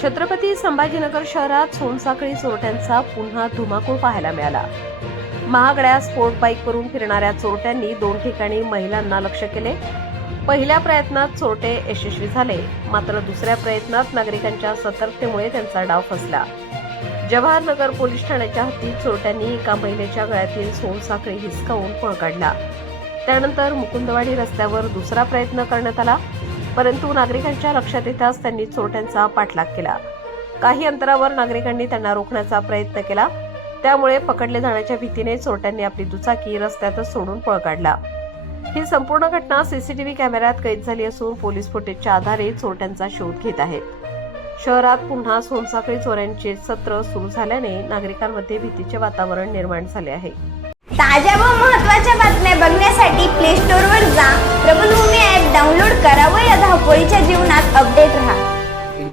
छत्रपती संभाजीनगर शहरात सोनसाखळी चोरट्यांचा पुन्हा धुमाकूळ पाहायला मिळाला। महागड्या स्पोर्ट बाईकवरून फिरणाऱ्या चोरट्यांनी 2 ठिकाणी महिलांना लक्ष्य केले। पहिल्या प्रयत्नात चोरटे यशस्वी झाले, मात्र दुसऱ्या प्रयत्नात नागरिकांच्या सतर्कतेमुळे त्यांचा डाव फसला। जवाहरनगर पोलीस ठाण्याच्या हद्दीत चोरट्यांनी एका महिलेच्या गळ्यातील सोनसाखळी हिसकावून पळ काढला। त्यानंतर मुकुंदवाडी रस्त्यावर दुसरा प्रयत्न करण्यात आला, परंतु नागरिकांच्या लक्षात येताच त्यांनी चोरट्यांचा पाठलाग केला। काही अंतरावर नागरिकांनी त्यांना रोखण्याचा प्रयत्न केला, त्यामुळे पकडले जाण्याच्या भीतीने चोरट्यांनी आपली दुचाकी रस्त्यातच सोडून पळ काढला। ही संपूर्ण घटना सीसीटीव्ही कॅमेऱ्यात कैद झाली असून पोलीस फुटेजच्या आधारे चोरट्यांचा शोध घेत आहेत। शहरात पुन्हा सोनसाखळी चोऱ्यांचे सत्र सुरू झाल्याने नागरिकांमध्ये भीतीचे वातावरण निर्माण झाले आहे। ताज्या व महत्त्वाच्या बातम्या बघण्यासाठी प्ले स्टोअरवर जा, प्रबलभूमी ॲप डाउनलोड करा व या धावपळीच्या जीवनात अपडेट रहा।